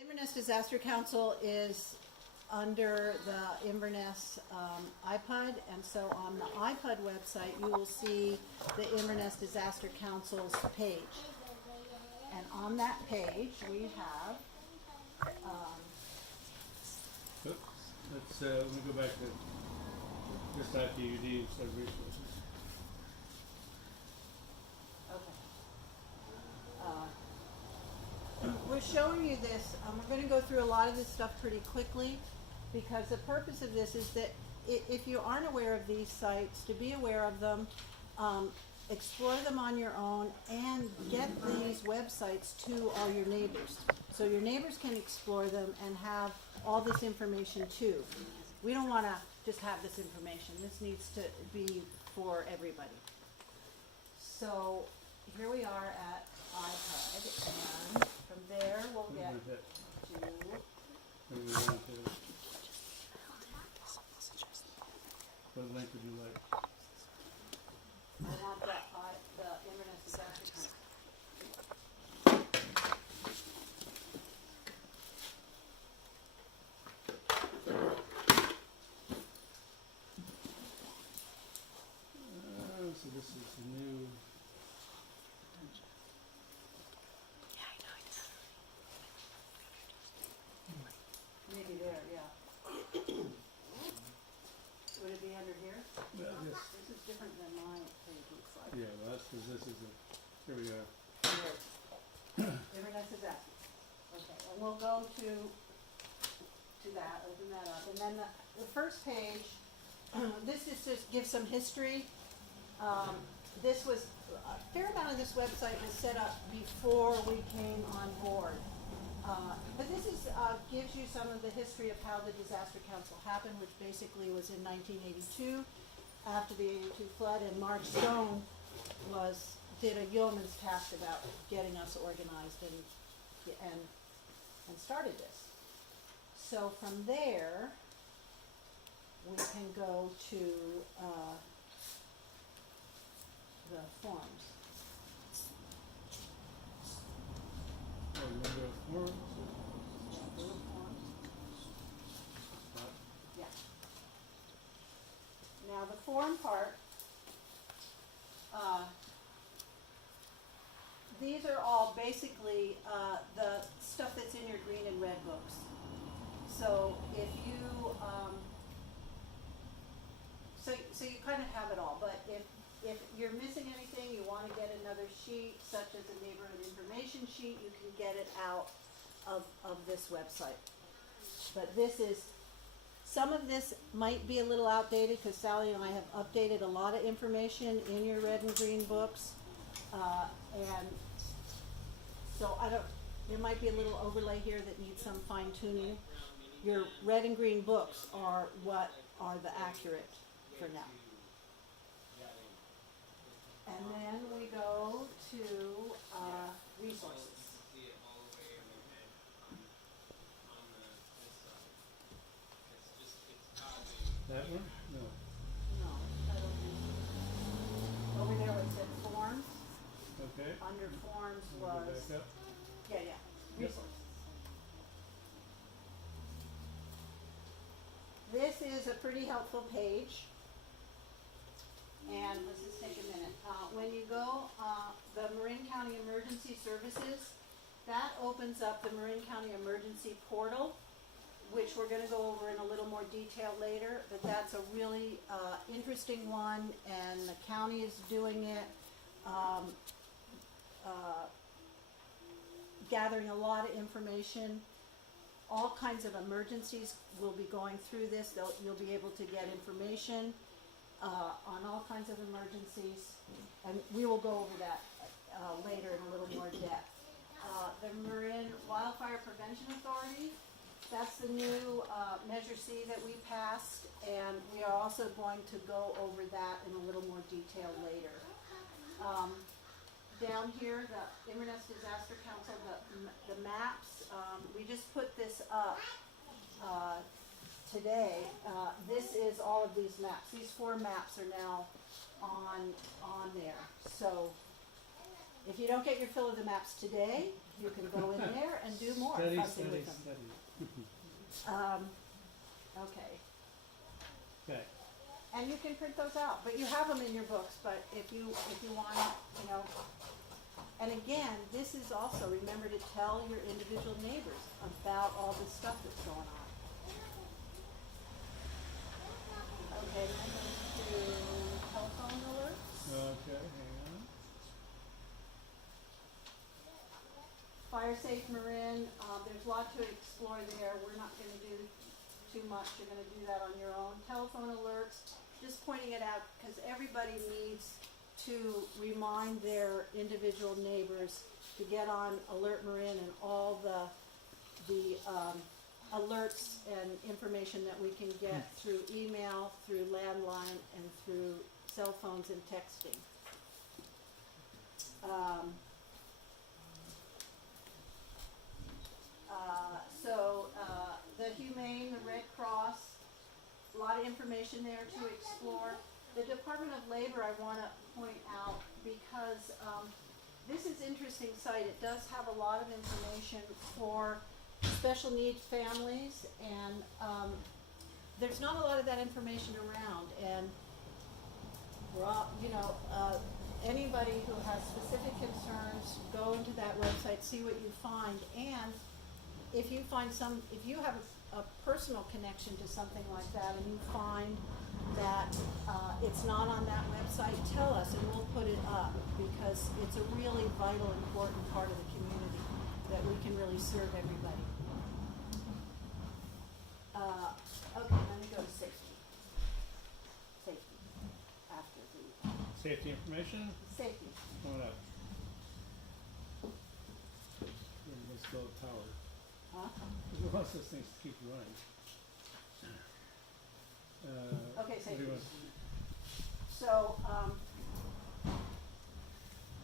The Inverness Disaster Council is under the Inverness iPod, and so on the iPod website you will see the Inverness Disaster Council's page. And on that page we have Oops. Let me go back to just after you do some resources. Okay. We're showing you this. We're going to go through a lot of this stuff pretty quickly because the purpose of this is that if you aren't aware of these sites, to be aware of them, explore them on your own, and get these websites to all your neighbors. So your neighbors can explore them and have all this information too. We don't want to just have this information. This needs to be for everybody. So here we are at iPad, and from there we'll get to What link would you like? I want the Inverness Disaster Council. So this is the new. Maybe there, yeah. Would it be under here? Yes. This is different than my page looks like. Yeah, well, that's because this is a. Here we go. Inverness Disaster. Okay, and we'll go to that, open that up. And then the first page, this is just give some history. This was, a fair amount of this website was set up before we came on board. But this is, gives you some of the history of how the Disaster Council happened, which basically was in 1982, after the 82 flood, and Mark Stone did a yeoman's task about getting us organized and started this. So from there, we can go to the forms. Oh, you want to go forms? Go to forms. Yeah. Now the form part, these are all basically the stuff that's in your green and red books. So if you, so you kind of have it all, but if you're missing anything, you want to get another sheet, such as a neighborhood information sheet, you can get it out of this website. But this is, some of this might be a little outdated because Sally and I have updated a lot of information in your red and green books. And so there might be a little overlay here that needs some fine tuning. Your red and green books are what are the accurate for now. And then we go to resources. That one? No. No, I don't think so. Over there it said forms. Okay. Under forms Go was, back up. yeah, resources. This is a pretty helpful page. And let's just take a minute. When you go, the Marin County Emergency Services, that opens up the Marin County Emergency Portal, which we're going to go over in a little more detail later, but that's a really interesting one, and the county is doing it, gathering a lot of information. All kinds of emergencies will be going through this. You'll be able to get information on all kinds of emergencies, and we will go over that later in a little more depth. The Marin Wildfire Prevention Authority, that's the new Measure C that we passed, and we are also going to go over that in a little more detail later. Down here, the Inverness Disaster Council, the maps, we just put this up today. This is all of these maps. These 4 maps are now on there. So if you don't get your fill of the maps today, you can go in there and do more Study, fussing study, with them. study. Okay. Okay. And you can print those out, but you have them in your books, but if you want, you know. And again, this is also, remember to tell your individual neighbors about all this stuff that's going on. Okay, then to telephone alerts. Okay, hang on. Fire safe Marin, there's a lot to explore there. We're not gonna do too much. You're gonna do that on your own. Telephone alerts, just pointing it out, because everybody needs to remind their individual neighbors to get on Alert Marin and all the alerts and information that we can get through email, through landline, and through cell phones and texting. The Humane, the Red Cross, a lot of information there to explore. The Department of Labor I want to point out, because this is an interesting site. It does have a lot of information for special needs families, and there's not a lot of that information around. And we're all, you know, anybody who has specific concerns, go into that website, see what you find, and if you have a personal connection to something like that, and you find that it's not on that website, tell us and we'll put it up, because it's a really vital, important part of the community that we can really serve everybody. Okay, let me go to safety. Safety, after the, Safety information, safety. come on up. Let's go power. Huh? There's lots of things to keep you running. Okay, what do you safety. want? So,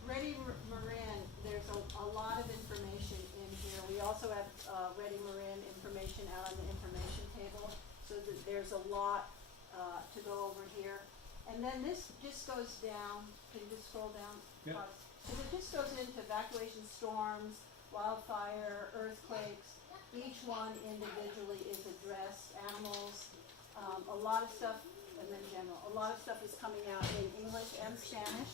Ready Marin, there's a lot of information in here. We also have Ready Marin information out on the information table, so that there's a lot to go over here. And then this just goes down. Can you just scroll down? Yeah. So it just goes into evacuation, storms, wildfire, earthquakes. Each one individually is addressed. Animals, a lot of stuff, and then general. A lot of stuff is coming out in English and Spanish.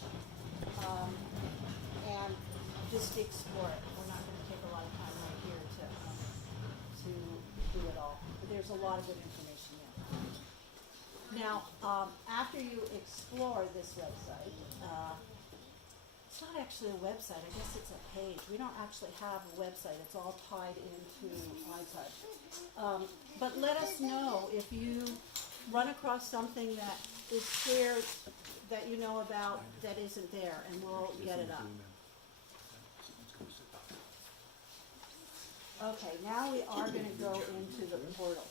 And just explore it. We're not going to take a lot of time right here to do it all. But there's a lot of good information there. Now, after you explore this website, it's not actually a website. I guess it's a page. We don't actually have a website. It's all tied into iTouch. But let us know if you run across something that is here that you know about that isn't there, and we'll get it up. Okay, now we are going to go into the portal.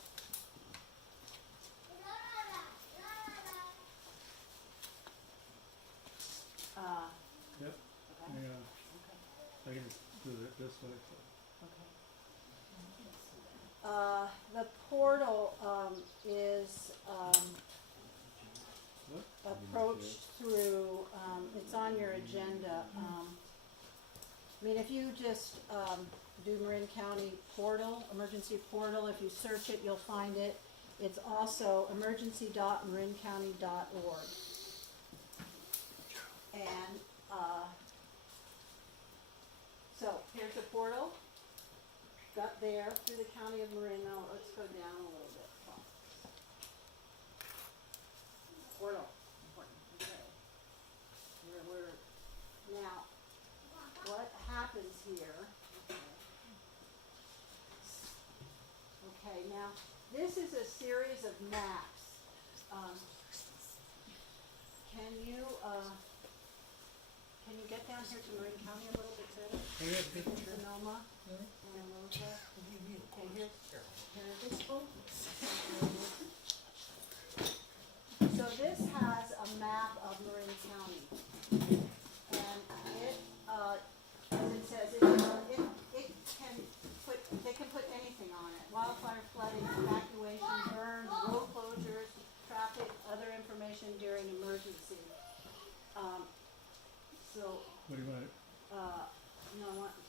Yep. Okay. Yeah. I can do it this way. Okay. The portal is approached through, it's on your agenda. I mean, if you just do Marin County portal, emergency portal, if you search it, you'll find it. It's also emergency.marincounty.org. And so here's the portal. Got there through the county of Marin. Now let's go down a little bit. Portal. Okay. We're now. What happens here? Okay. Now this is a series of maps. Can you get down here to Marin County a little bit better? Sonoma. Okay, here's this one. So this has a map of Marin County, and it, as it says, it can put, they can put anything on it: wildfire, flooding, evacuation, burns, road closures, traffic, other information during emergency. So. What do you want? No, I want to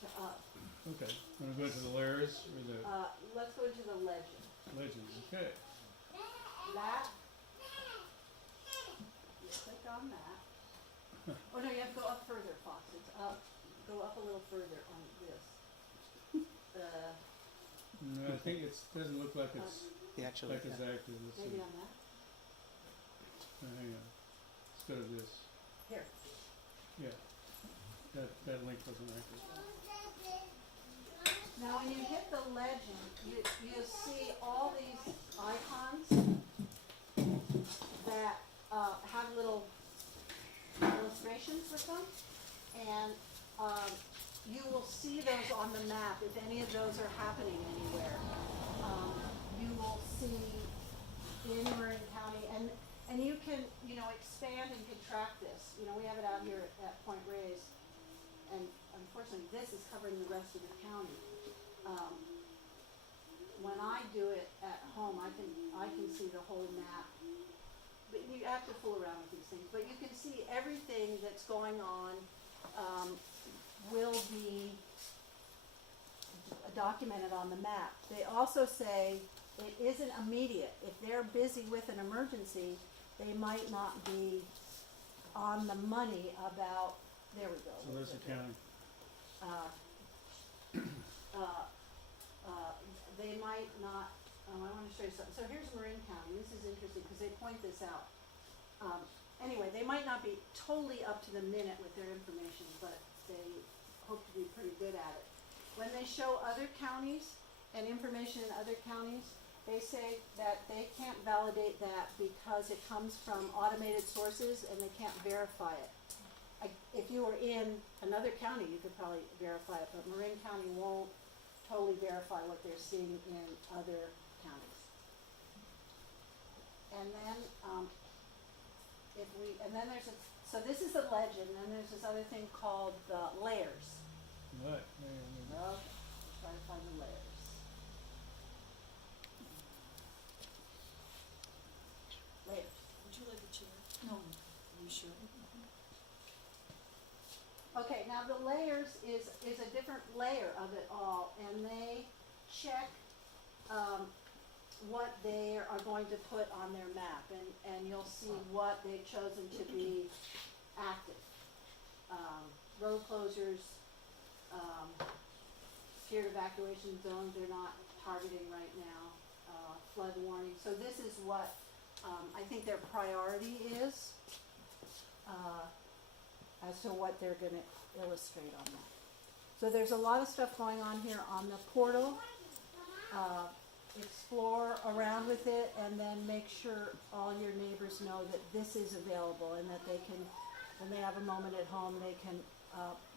Wanna go to the layers or the Let's go into the legend. legends? Okay. That, you click on that. Oh no, you have to go up further, Fox, it's up, go up a little further on this. No, I think it doesn't look like it's Yeah, actually, like it's active. Let's see. Maybe on that, Hang on. Let's go to this. here. Yeah. That link wasn't active. Now, when you hit the legend, you see all these icons that, have little illustrations with them. And, you will see those on the map, if any of those are happening anywhere. You will see in Marin County, and you can, expand and contract this. We have it out here at Point Reyes, and unfortunately, this is covering the rest of the county. When I do it at home, I can see the whole map. But you have to fool around with these things, but you can see everything that's going on, will be documented on the map. They also say it isn't immediate. If they're busy with an emergency, they might not be on the money about, there we go. So there's the county. They might not, I wanna show you something. So here's Marin County, this is interesting, cause they point this out. Anyway, they might not be totally up to the minute with their information, but they hope to be pretty good at it. When they show other counties and information in other counties, they say that they can't validate that because it comes from automated sources and they can't verify it. If you were in another county, you could probably verify it, but Marin County won't totally verify what they're seeing in other counties. And then, so this is the legend, and then there's this other thing called the layers. What? Well, try to find the layers. Layers. Would you like a chair? No. Are you sure? Okay, now the layers is a different layer of it all, and they check, what they are going to put on their map, and you'll see what they've chosen to be active. Road closures, tiered evacuation zones they're not targeting right now, flood warning. So this is what, I think their priority is, as to what they're gonna illustrate on that. So there's a lot of stuff going on here on the portal. Explore around with it and then make sure all your neighbors know that this is available and that they can, when they have a moment at home, they can,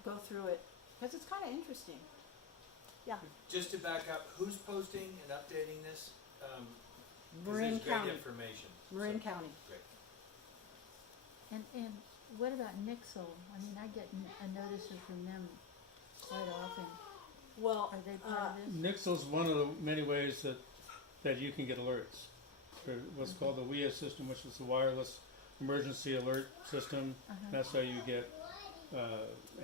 go through it, cause it's kinda interesting. Yeah, Just to back up, who's posting and updating this? 'Cause Marin there's great County, information. Marin So, County. Great. And what about Nixle? I mean, I get a notices from them quite often. Well, Are they part of this? Nixle's one of the many ways that you can get alerts. For what's called the WIA system, which is the wireless emergency alert system. Uh-huh. That's how you get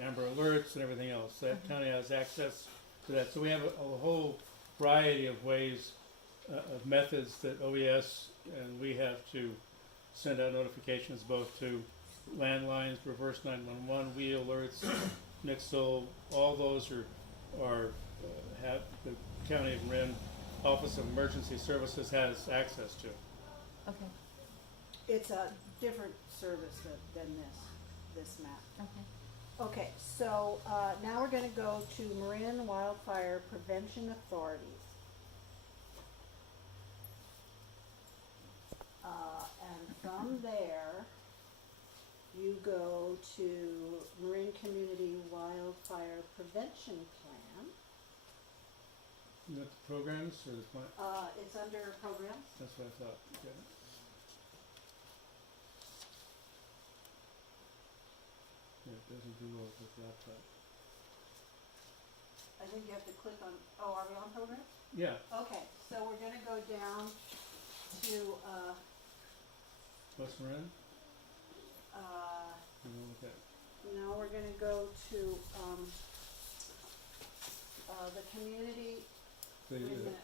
Amber alerts and everything else. That county has access to that. So we have a whole variety of ways, of methods that OES and we have to send out notifications both to landlines, reverse 911, WIA alerts, Nixle. All those have the County of Marin Office of Emergency Services has access to. Okay, it's a different service than this map. okay. Okay, so, now we're gonna go to Marin Wildfire Prevention Authority. And from there, you go to Marin Community Wildfire Prevention Plan. You got the programs or the plan? It's under programs. That's what I thought. Okay. Yeah, it doesn't do well with laptop. I think you have to click on, are we on programs? Yeah, Okay, so we're gonna go down to, West Marin. uh, You know what that? now we're gonna go to, the community, The wait a minute,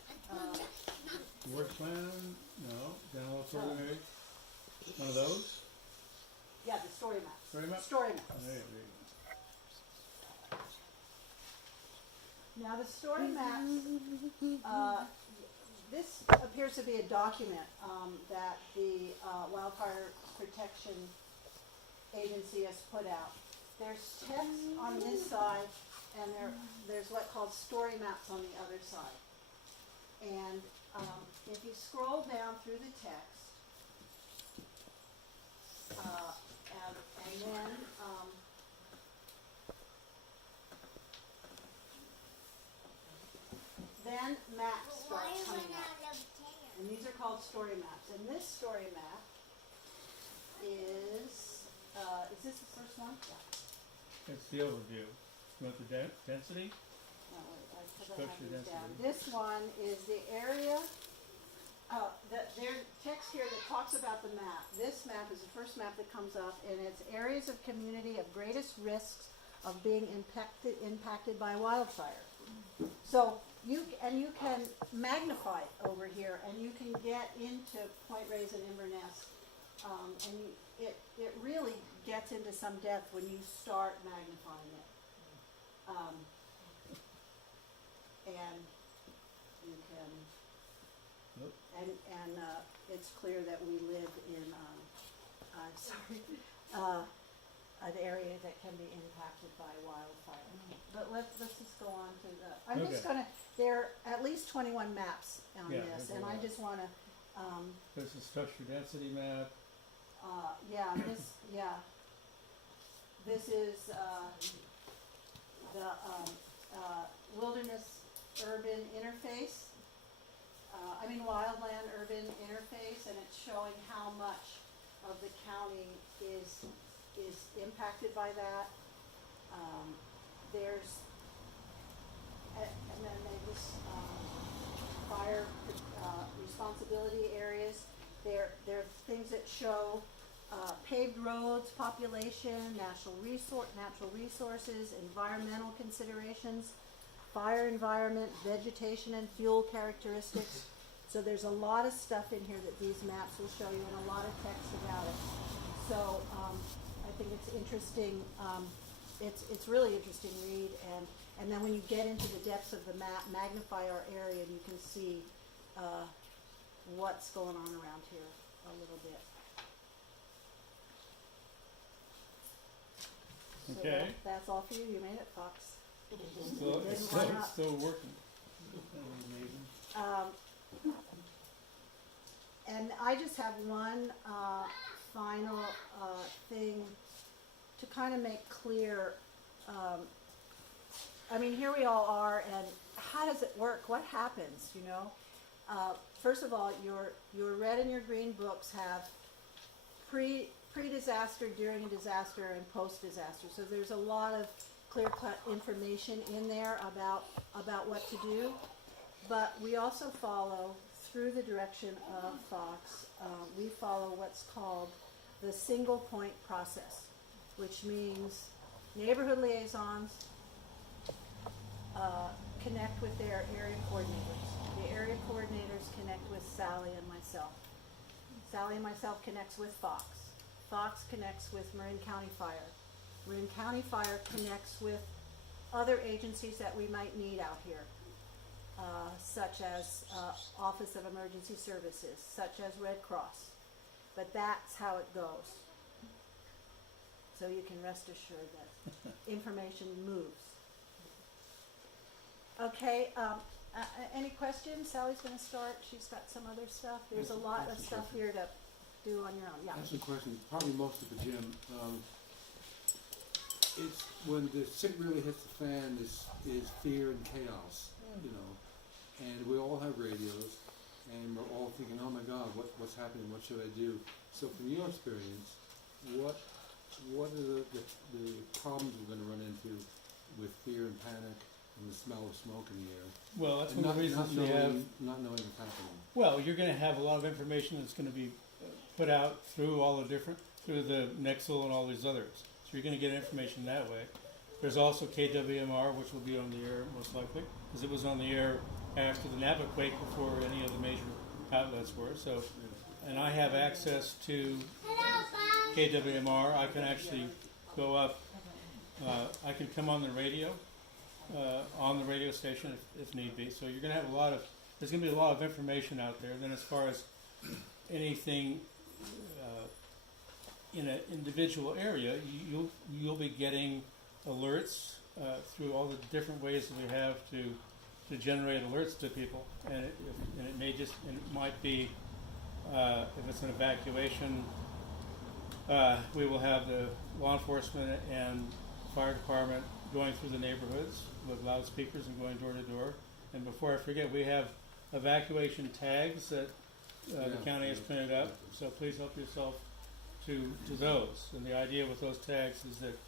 work plan, no, general preliminary, one of those? yeah, the story maps. Story map? Story Oh, maps. there you Now, the story maps, this appears to be a document that the Wildfire Protection Agency has put out. There's text on this side, and there's what called story maps on the other side. And if you scroll down through the text, and then maps start coming up. And these are called story maps. And this story map is this the first one? Yeah. It's the overview. You want the density? No, wait, because I have Structure these down. density. This one is the area, there's text here that talks about the map. This map is the first map that comes up, and it's areas of community of greatest risks of being impacted by wildfire. So you can magnify it over here, and you can get into Point Reyes and Inverness, and it really gets into some depth when you start magnifying it. And you can, Nope. and it's clear that we live in, I'm sorry, an area that can be impacted by wildfire. But let's just go on to the, I'm just Okay. gonna, there are at least 21 maps on Yeah, this, there's a and I lot. just wanna, There's the structure density map. this is, the, wilderness urban interface. Wildland urban interface, and it's showing how much of the county is impacted by that. There's, and then there's, fire, responsibility areas. There are things that show, paved roads, population, natural resources, environmental considerations, fire environment, vegetation and fuel characteristics. So there's a lot of stuff in here that these maps will show you, and a lot of text about it. So I think it's interesting. It's really interesting read, and then when you get into the depths of the map, magnify our area, and you can see what's going on around here a little bit. So Okay. that's all for you. You made it, Fox. Still, Then it's why still, not? it's still working. Amazing. And I just have one final thing to kind of make clear. Here we all are, and how does it work? What happens, First of all, your red and your green books have pre-disaster, during a disaster, and post-disaster. So there's a lot of clear-cut information in there about what to do. But we also follow, through the direction of Fox, we follow what's called the single point process, which means neighborhood liaisons connect with their area coordinators. The area coordinators connect with Sally and myself. Sally and myself connects with Fox. Fox connects with Marin County Fire. Marin County Fire connects with other agencies that we might need out here, such as Office of Emergency Services, such as Red Cross. But that's how it goes. So you can rest assured that information moves. Okay, any questions? Sally's gonna start. She's got some other stuff. There's a lot of stuff here to do on your own. Yeah. I have some questions, probably most of the Jim. It's when the shit really hits the fan, is fear and chaos, and we all have radios, and we're all thinking, oh my God, what's happening? What should I do? So from your experience, what are the problems we're going to run into with fear and panic and the smell of smoke in the air? Well, that's And one of the reasons we have. not knowing what's happening. Well, you're going to have a lot of information that's going to be put out through all the different, through the Nexel and all these others. So you're going to get information that way. There's also KWMR, which will be on the air most likely, because it was on the air after the Napa quake before any of the major outlets were. So, and I have access to KWMR. I can actually go up. I can come on the radio station if need be. So you're going to have there's going to be a lot of information out there. And then as far as anything in an individual area, you'll be getting alerts through all the different ways that we have to generate alerts to people, and it might be if it's an evacuation, we will have the law enforcement and fire department going through the neighborhoods with loudspeakers and going door to door. And before I forget, we have evacuation tags that the county has printed up, so please help yourself to those. And the idea with those tags is that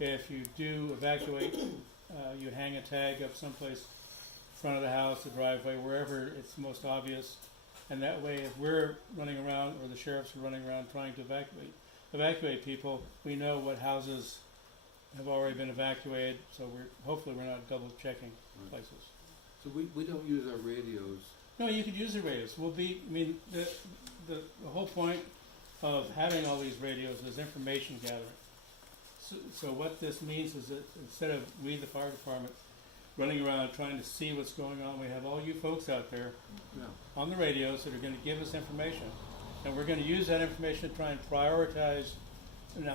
if you do evacuate, you hang a tag up someplace in front of the house, the driveway, wherever it's most obvious. And that way, if we're running around or the sheriffs are running around trying to evacuate people, we know what houses have already been evacuated, so hopefully we're not double checking places. So we don't use our radios. No, you could use the radios. The whole point of having all these radios is information gathering. So what this means is that instead of we, the fire department, running around trying to see what's going on, we have all you folks out there on the radios that are going to give us information. And we're going to use that information to try and prioritize.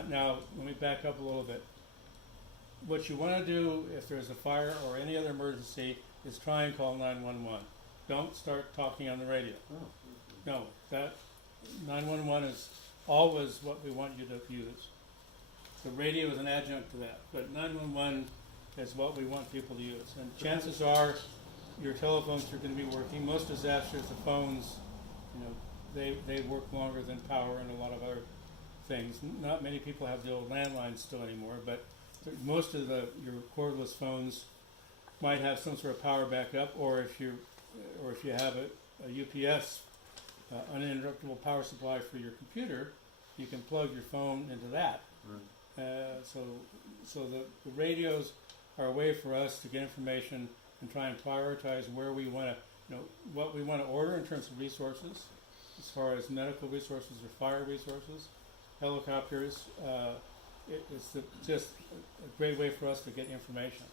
Now, let me back up a little bit. What you want to do if there's a fire or any other emergency is try and call 911. Don't start talking on the radio. No, that 911 is always what we want you to use. The radio is an adjunct to that, but 911 is what we want people to use. And chances are your telephones are going to be working. Most disasters, the phones, they work longer than power and a lot of other things. Not many people have the old landlines still anymore, but most of your cordless phones might have some sort of power backup, or if you have a UPS uninterruptible power supply for your computer, you can plug your phone into that. Right. So the radios are a way for us to get information and try and prioritize where we want to, what we want to order in terms of resources, as far as medical resources or fire resources, helicopters. It's just a great way for us to get information.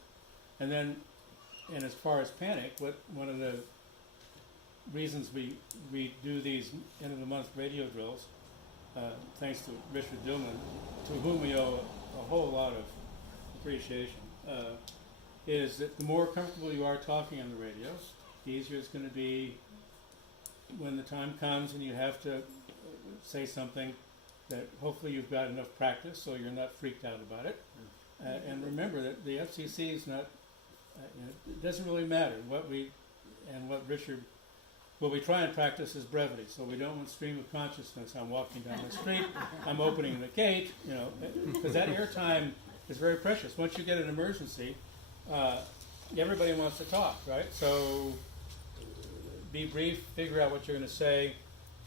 And as far as panic, one of the reasons we do these end of the month radio drills, thanks to Richard Dillman, to whom we owe a whole lot of appreciation, is that the more comfortable you are talking on the radio, the easier it's going to be when the time comes and you have to say something that hopefully you've got enough practice so you're not freaked out about it. And remember that the FCC is not, it doesn't really matter what we try and practice is brevity, so we don't want stream of consciousness. I'm walking down the street, I'm opening the gate, because that airtime is very precious. Once you get an emergency, everybody wants to talk, right? So be brief, figure out what you're going to say,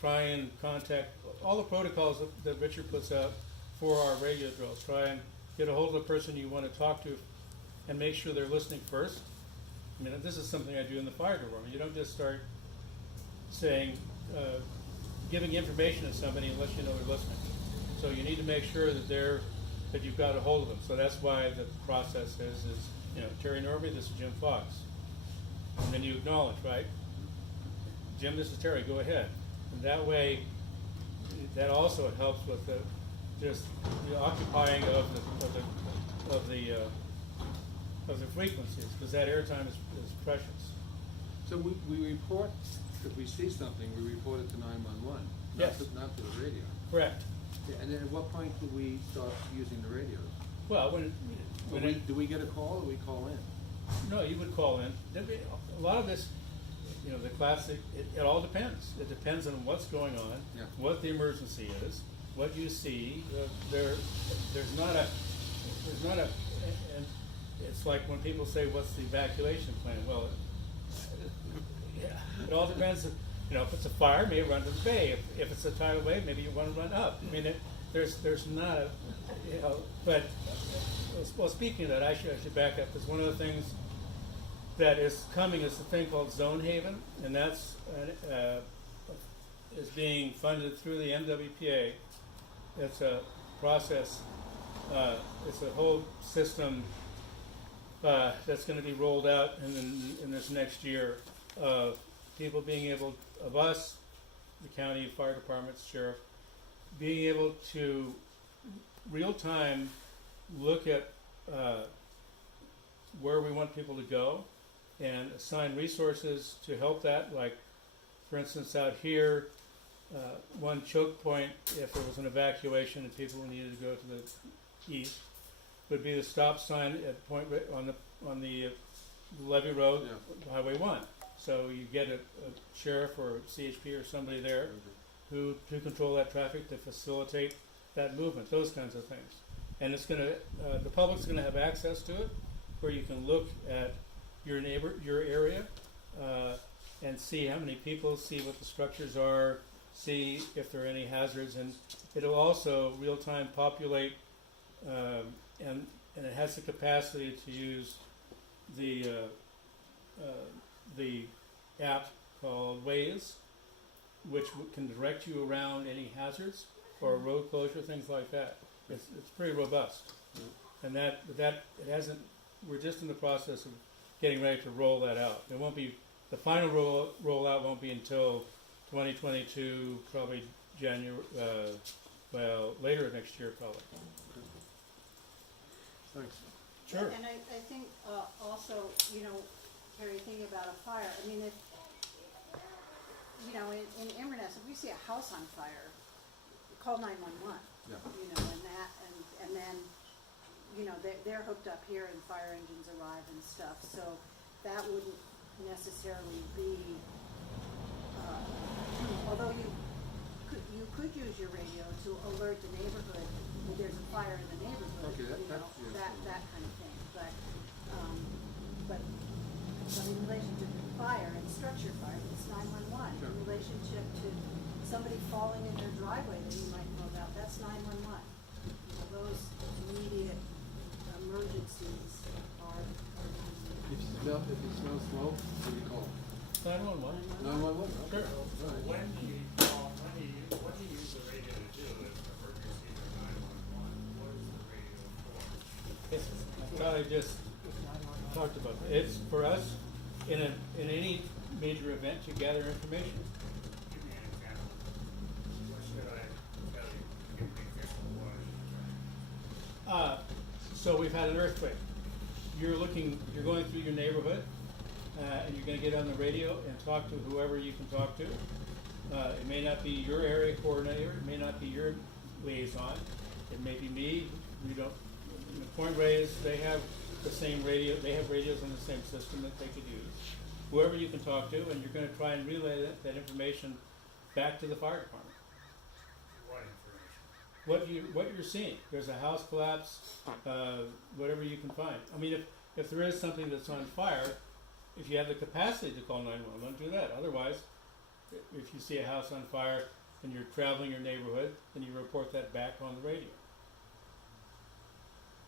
try and contact all the protocols that Richard puts out for our radio drills. Try and get a hold of the person you want to talk to and make sure they're listening first. This is something I do in the fire department. You don't just start saying, giving information to somebody unless you know they're listening. So you need to make sure that you've got a hold of them. So that's why the process is Terry Norby, this is Jim Fox. And then you acknowledge, right? Jim, this is Terry, go ahead. And that way, that also helps with the occupying of the frequencies, because that airtime is precious. So we report, if we see something, we report it to 911, Yes. not to the radio. Correct. Yeah, and then at what point do we start using the radios? Well, Do we get a call or we call in? No, you would call in. A lot of this, the classic, it all depends. It depends on what's going on, what the emergency is, what you see. There's not a, and it's like when people say, what's the evacuation plan? Well, it all depends. If it's a fire, maybe run to the bay. If it's a tidal wave, maybe you want to run up. There's not a, but well, speaking of that, I should back up, because one of the things that is coming is a thing called Zone Haven, and that's is being funded through the MWPA. It's a process. It's a whole system that's going to be rolled out in this next year of people being able, of us, the county, fire departments, sheriff, being able to real time look at where we want people to go and assign resources to help that. Like, for instance, out here, one choke point, if there was an evacuation and people needed to go to the east, would be the stop sign at point on the Levee Road, Yeah. Highway 1. So you get a sheriff or a CHP or somebody there who to control that traffic, to facilitate that movement, those kinds of things. And it's going to, the public's going to have access to it, where you can look at your area, and see how many people, see what the structures are, see if there are any hazards, and it'll also real time populate, and it has the capacity to use the app called Waze, which can direct you around any hazards or road closure, things like that. It's pretty robust, and that it hasn't. We're just in the process of getting ready to roll that out. It won't be the final rollout won't be until 2022, probably January. Well, later next year, probably. Thanks. Sure. And I think also, Terry, thinking about a fire, I mean, if, in Inverness, if we see a house on fire, call 911. Yeah. And then, they're hooked up here and fire engines arrive and stuff, so that wouldn't necessarily be, although you could use your radio to alert the neighborhood that there's a fire in the neighborhood, Okay, that kind of thing, but in relationship to fire and structure fire, it's 911. Sure. In relationship to somebody falling in their driveway that you might know about, that's 911. Those immediate emergencies are. If you smell smoke, what do you call? 911. 911. Sure. Right. When do you call, what do you use the radio to do if emergency or 911? What is the radio for? I thought I just talked about that. It's for us in any major event to gather information. Give me an example. What should I tell you? Give me an example of what. So we've had an earthquake. You're going through your neighborhood, and you're going to get on the radio and talk to whoever you can talk to. It may not be your area coordinator. It may not be your liaison. It may be me. We don't. Point Reyes, they have the same radio. They have radios on the same system that they could use. Whoever you can talk to, and you're going to try and relay that information back to the fire department. What information? What you're seeing. There's a house collapse, whatever you can find. I mean, if there is something that's on fire, if you have the capacity to call 911, do that. Otherwise, if you see a house on fire and you're traveling your neighborhood, then you report that back on the radio.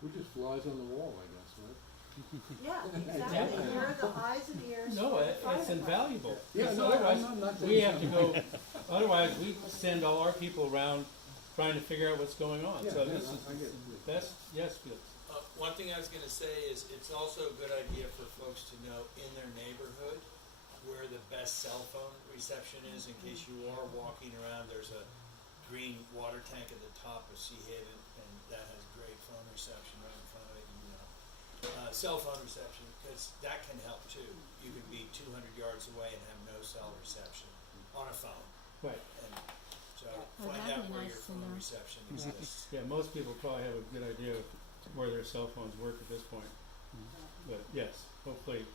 We're just flies on the wall, I guess, right? Yeah, exactly. You're the eyes and ears. No, for the fire it's department. invaluable. Yeah, Because no, otherwise, I'm not saying we it's have to not. go. Otherwise, we send all our people around trying to figure out what's going on. Yeah, So yeah, this is I get it. the best. Yes, Felix. One thing I was gonna say is, it's also a good idea for folks to know in their neighborhood where the best cell phone reception is, in case you are walking around. There's a green water tank at the top of Sea Haven, and that has great phone reception right in front of it, cell phone reception, because that can help too. You can be 200 yards away and have no cell reception on a phone, Right. and so Oh, find that'd out be where nice your to phone know. reception exists. Yeah, most people probably have a good idea of where their cell phones work at this point. But yes, hopefully,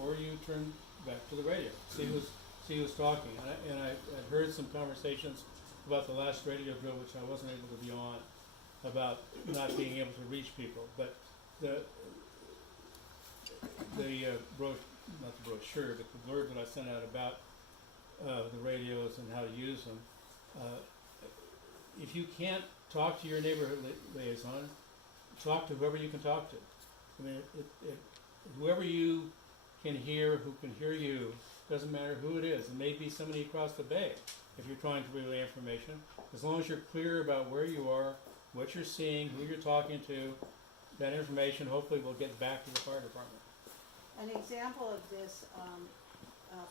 or you turn back to the radio, see who's talking. And I heard some conversations about the last radio drill, which I wasn't able to be on, about not being able to reach people. But not the brochure, but the blurb that I sent out about the radios and how to use them. If you can't talk to your neighborhood liaison, talk to whoever you can talk to. I mean, whoever you can hear, who can hear you, doesn't matter who it is. It may be somebody across the bay if you're trying to relay information. As long as you're clear about where you are, what you're seeing, who you're talking to, that information hopefully will get back to the fire department. An example of this,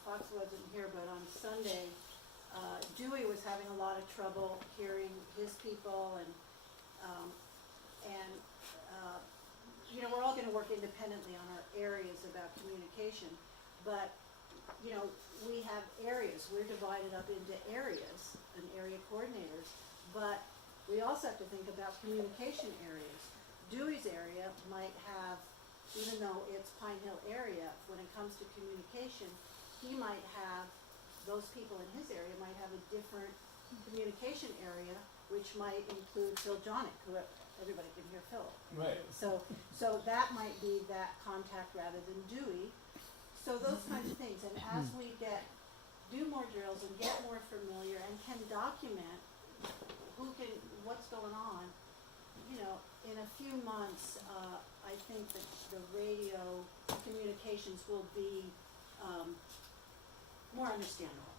Fox wasn't here, but on Sunday, Dewey was having a lot of trouble hearing his people, and you know, we're all going to work independently on our areas about communication, but you know, we have areas. We're divided up into areas and area coordinators, but we also have to think about communication areas. Dewey's area might have, even though it's Pine Hill area, when it comes to communication, he might have, those people in his area might have a different communication area, which might include Phil Jonick, who everybody can hear Phil. Right. So that might be that contact rather than Dewey. So those kinds of things, and as we do more drills and get more familiar and can document what's going on, you know, in a few months, I think that the radio communications will be more understandable.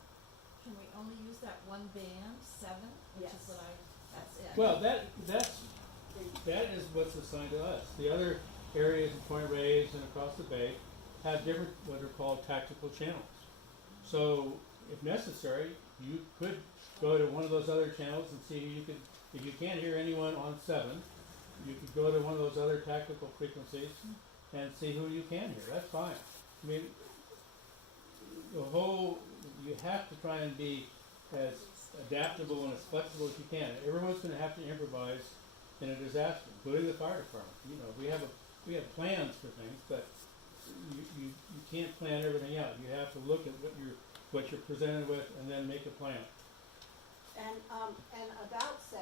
Can we only use that one band, 7, which Yes. is what that's it? Well, that is what's assigned to us. The other areas in Point Reyes and across the bay have different, what are called tactical channels. So, if necessary, you could go to one of those other channels and see who you could, if you can't hear anyone on 7, you could go to one of those other tactical frequencies and see who you can hear. That's fine. I mean, you have to try and be as adaptable and as flexible as you can. Everyone's going to have to improvise in a disaster, including the fire department. You know, we have plans for things, but you can't plan everything out. You have to look at what you're presented with and then make a plan. And about 7,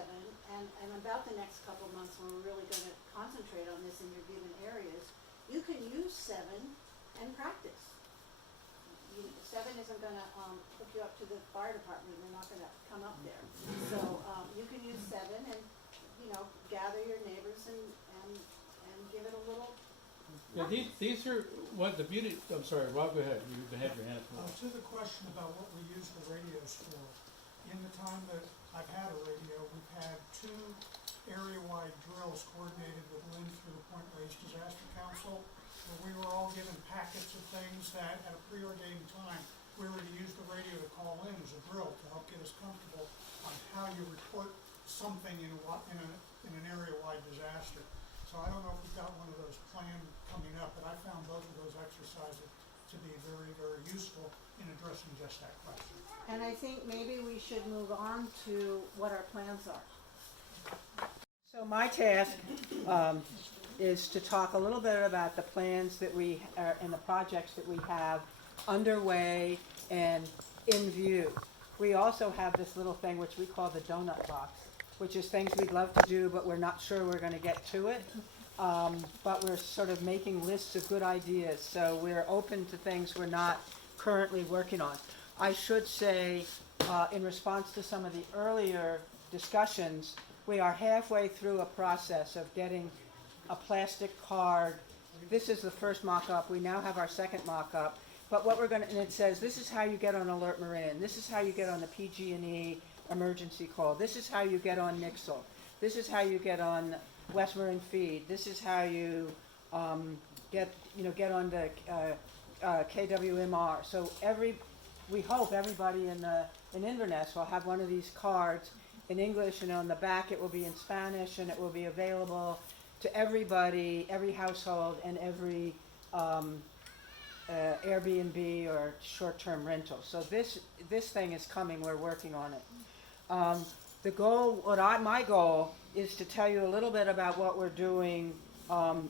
and about the next couple of months when we're really going to concentrate on this in your given areas, you can use 7 and practice. 7 isn't going to hook you up to the fire department. They're not going to come up there. So you can use 7 and, you know, gather your neighbors and give it a little. Yeah, these are what the beauty. I'm sorry, Rob. Go ahead. You had your hand up. To the question about what we use the radios for, in the time that I've had a radio, we've had 2 area-wide drills coordinated with Lynn through the Point Reyes Disaster Council, where we were all given packets of things that at a preordained time we were to use the radio to call in as a drill to help get us comfortable on how you report something in an area-wide disaster. So I don't know if we've got one of those planned coming up, but I found both of those exercises to be very, very useful in addressing just that question. And I think maybe we should move on to what our plans are. So my task is to talk a little bit about the plans that we are and the projects that we have underway and in view. We also have this little thing which we call the donut box, which is things we'd love to do, but we're not sure we're going to get to it. But we're sort of making lists of good ideas, so we're open to things we're not currently working on. I should say, in response to some of the earlier discussions, we are halfway through a process of getting a plastic card. This is the first mock-up. We now have our second mock-up. But what we're going to, and it says, this is how you get on Alert Marin. This is how you get on the PG&E emergency call. This is how you get on Nixle. This is how you get on West Marin Feed. This is how you get on the KWMR. So we hope everybody in Inverness will have one of these cards in English, and on the back it will be in Spanish, and it will be available to everybody, every household, and every Airbnb or short-term rental. So this thing is coming. We're working on it. The goal, my goal, is to tell you a little bit about what we're doing, are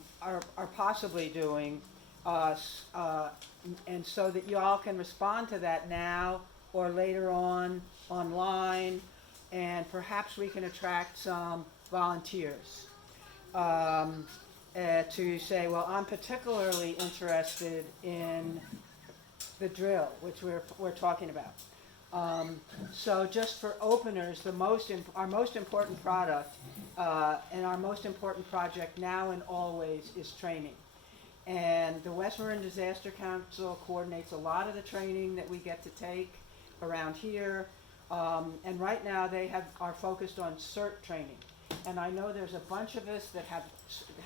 possibly doing, and so that you all can respond to that now or later on online, and perhaps we can attract some volunteers to say, well, I'm particularly interested in the drill, which we're talking about. So just for openers, our most important product and our most important project now and always is training. And the West Marin Disaster Council coordinates a lot of the training that we get to take around here. And right now they are focused on CERT training. And I know there's a bunch of us that have,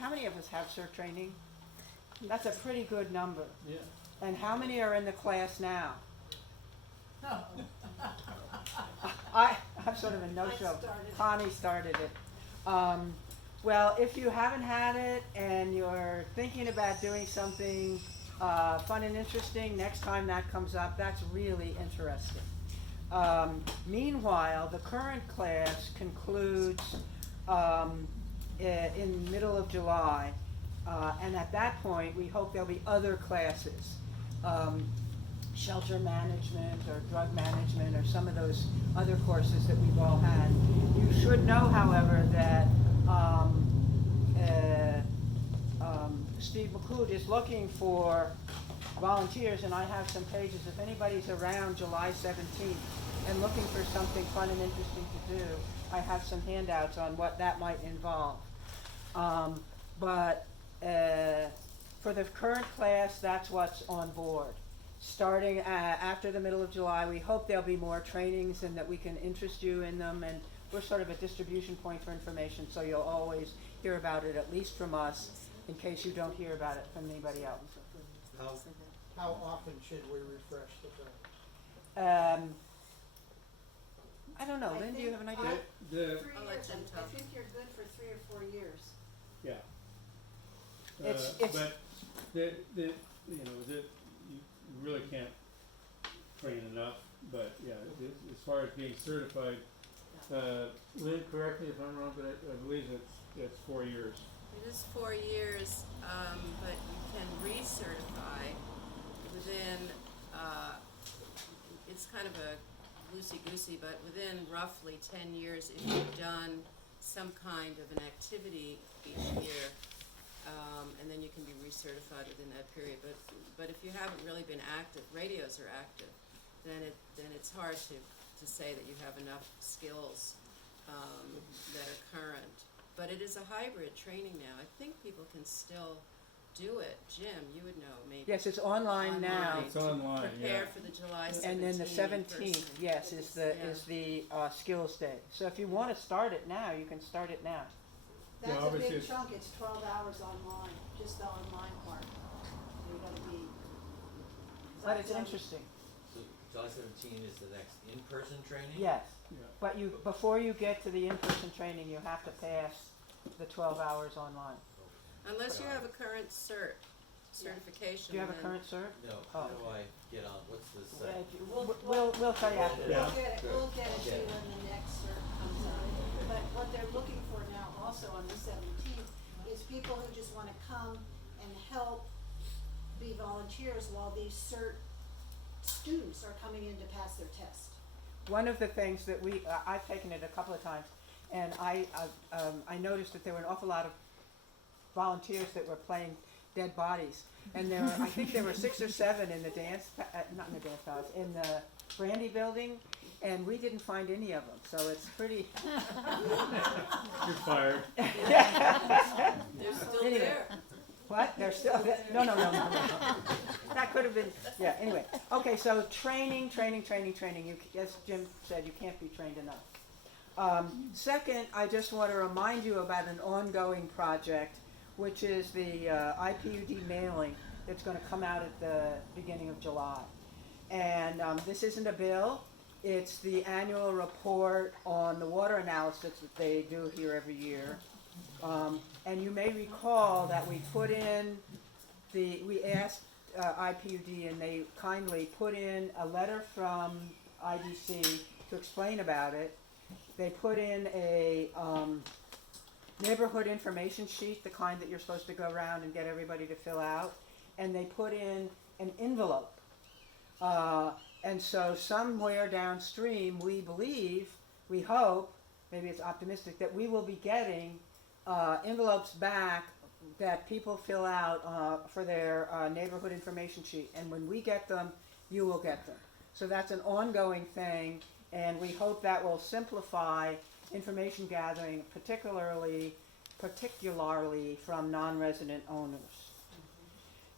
how many of us have CERT training? That's a pretty good number. Yeah. And how many are in the class now? I'm sort of a no-show. Connie started it. Well, if you haven't had it and you're thinking about doing something fun and interesting, next time that comes up, that's really interesting. Meanwhile, the current class concludes in middle of July, and at that point, we hope there'll be other classes. Shelter management or drug management or some of those other courses that we've all had. You should know, however, that Steve McCoot is looking for volunteers, and I have some pages. If anybody's around July 17th and looking for something fun and interesting to do, I have some handouts on what that might involve. But for the current class, that's what's on board. Starting after the middle of July, we hope there'll be more trainings and that we can interest you in them, and we're sort of a distribution point for information, so you'll always hear about it, at least from us, in case you don't hear about it from anybody else. How often should we refresh the training? I don't know, Lynn, do you have an idea? The 3 years, I think you're good for 3 or 4 years. yeah. It's- But you really can't train enough. But yeah, as far as being certified, Lynn, correct me if I'm wrong, but I believe it's 4 years. It is 4 years, but you can recertify within, it's kind of a loosey-goosey, but within roughly 10 years, if you've done some kind of an activity each year, and then you can be recertified within that period. But if you haven't really been active, radios are active, then it's hard to say that you have enough skills that are current. But it is a hybrid training now. I think people can still do it. Jim, you would know maybe. Yes, it's online now. It's online, Prepare yeah. for the July 17th. And then the 17th, in-person. yes, is the skills day. So if you want to start it now, you can start it now. That's a obviously big it's- chunk, it's 12 hours online, just the online part. You're gonna be. But it's interesting. So July 17 is the next in-person training? Yes, Yeah. but before you get to the in-person training, you have to pass the 12 hours online. Unless you have a current certification. Do you have a then- current cert? No, Oh. how do I get on, what's the site? We'll tell you after. Yeah. We'll get it to you when the next cert comes out. But what they're looking for now also on the 17th is people who just wanna come and help be volunteers while these cert students are coming in to pass their test. One of the things that I've taken it a couple of times, and I noticed that there were an awful lot of volunteers that were playing dead bodies. And I think there were 6 or 7 in the not in the dance palace, in the Brandy building, and we didn't find any of them, so it's pretty. You're fired. They're still Anyway. there. What? They're still, no. That could have been, yeah, anyway. Okay, so training. You, as Jim said, you can't be trained enough. Second, I just want to remind you about an ongoing project, which is the IPUD mailing that's going to come out at the beginning of July. And this isn't a bill. It's the annual report on the water analysis that they do here every year. And you may recall that we asked IPUD, and they kindly put in a letter from IDC to explain about it. They put in a neighborhood information sheet, the kind that you're supposed to go around and get everybody to fill out, and they put in an envelope. And so somewhere downstream, we believe, we hope, maybe it's optimistic, that we will be getting envelopes back that people fill out for their neighborhood information sheet. And when we get them, you will get them. So that's an ongoing thing, and we hope that will simplify information gathering, particularly from non-resident owners.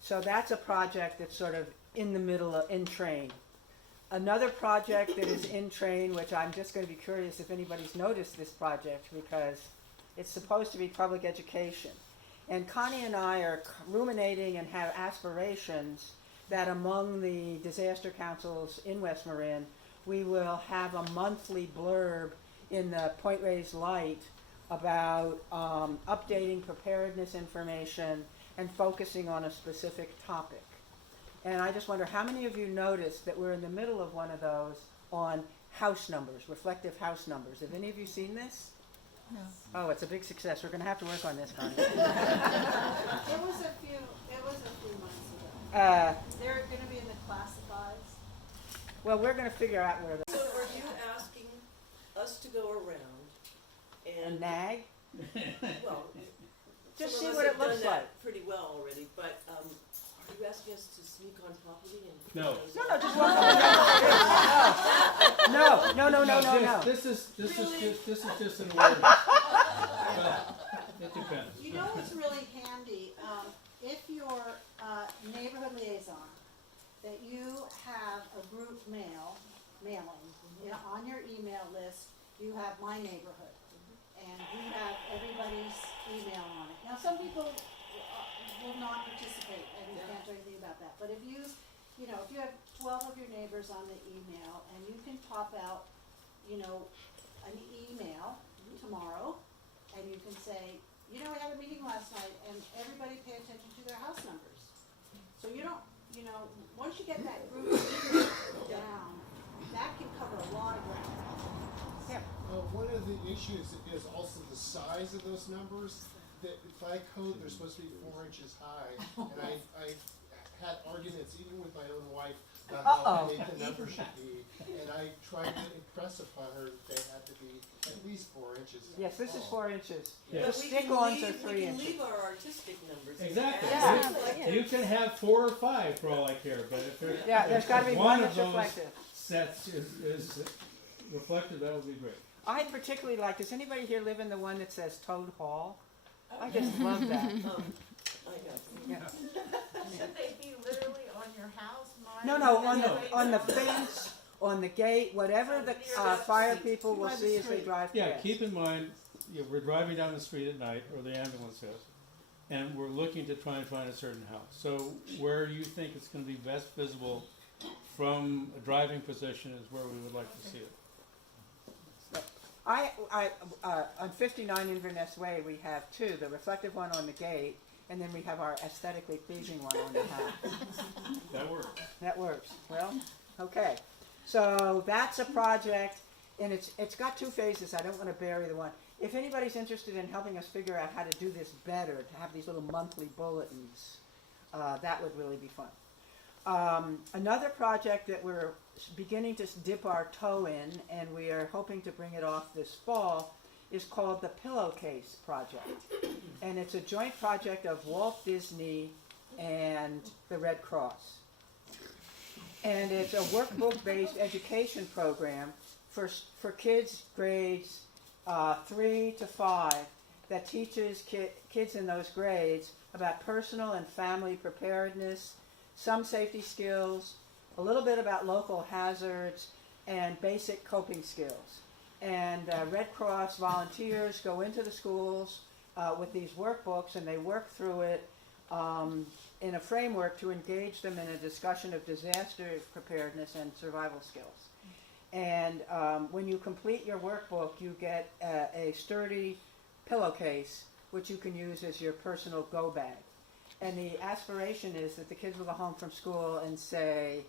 So that's a project that's sort of in the middle of, in train. Another project that is in train, which I'm just going to be curious if anybody's noticed this project, because it's supposed to be public education. And Connie and I are ruminating and have aspirations that among the disaster councils in West Marin, we will have a monthly blurb in the Point Reyes Light about updating preparedness information and focusing on a specific topic. And I just wonder how many of you noticed that we're in the middle of one of those on house numbers, reflective house numbers. Have any of you seen this? No. Oh, it's a big success. We're going to have to work on this, Connie. It was a few months ago. They're gonna be in the classifieds. Well, we're going to figure out where So are you asking us to go around the and, nag. well, Just some see of us what it have done looks that like. pretty well already, but, are you asking us to sneak on property and? No. No, just walk on the No. This is just an awareness. But it depends. You know what's really handy, if you're a neighborhood liaison, that you have a group mailing, you know, on your email list, you have my neighborhood. And you have everybody's email on it. Now, some people will not participate and you can't do anything about that. But if you have 12 of your neighbors on the email and you can pop out, an email tomorrow and you can say, we had a meeting last night and everybody pay attention to their house numbers. So you don't, once you get that group email down, that can cover a lot of ground. Yeah. One of the issues is also the size of those numbers. That by code, they're supposed to be 4 inches high, and I've had arguments even with my own wife about how big the number should be, and I tried to impress upon her that they had to be at least 4 inches. Yes, this is 4 inches. Yeah. The But we can stick-ons are leave- 3 We can inches. leave our artistic numbers. Exactly. Yeah. You can have 4 or 5 for all I care, but if there's, Yeah, there's got to be if one of that's those reflective. sets is reflective, that would be great. I particularly like, does anybody here live in the one that says Toad Hall? I just love that. I know. Yeah. Should they be literally on your house? No, on the fence, on the gate, whatever the fire people will see as they drive past. Yeah, keep in mind, we're driving down the street at night, or the ambulance is, and we're looking to try and find a certain house. So where you think it's going to be best visible from a driving position is where we would like to see it. On 59 Inverness Way, we have two, the reflective one on the gate, and then we have our aesthetically pleasing one on the house. That works. That works. Well, okay. So that's a project, and it's got 2 phases. I don't want to bury the one. If anybody's interested in helping us figure out how to do this better, to have these little monthly bulletins, that would really be fun. Another project that we're beginning to dip our toe in, and we are hoping to bring it off this fall, is called the Pillowcase Project. And it's a joint project of Walt Disney and the Red Cross. And it's a workbook-based education program for kids grades 3 to 5 that teaches kids in those grades about personal and family preparedness, some safety skills, a little bit about local hazards, and basic coping skills. And Red Cross volunteers go into the schools with these workbooks, and they work through it in a framework to engage them in a discussion of disaster preparedness and survival skills. And when you complete your workbook, you get a sturdy pillowcase, which you can use as your personal go bag. And the aspiration is that the kids will go home from school and say,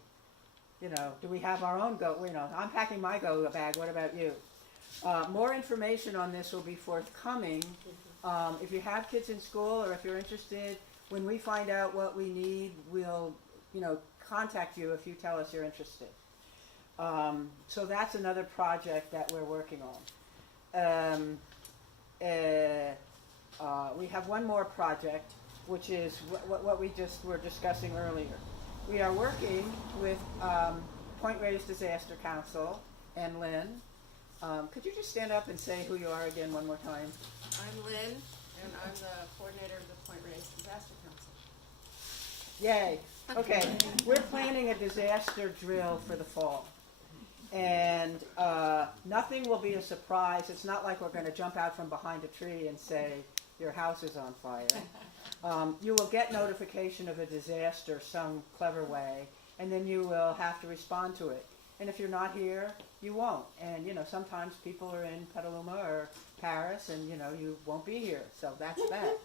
do we have our own go? I'm packing my go bag. What about you? More information on this will be forthcoming. If you have kids in school, or if you're interested, when we find out what we need, we'll, contact you if you tell us you're interested. So that's another project that we're working on. We have one more project, which is what we just were discussing earlier. We are working with Point Reyes Disaster Council, and Lynn. Could you just stand up and say who you are again one more time? I'm Lynn, and I'm the coordinator of the Point Reyes Disaster Council. Yay. Okay, we're planning a disaster drill for the fall. And nothing will be a surprise. It's not like we're going to jump out from behind a tree and say, your house is on fire. You will get notification of a disaster some clever way, and then you will have to respond to it. And if you're not here, you won't. And, you know, sometimes people are in Petaluma or Paris, and, you know, you won't be here. So that's that.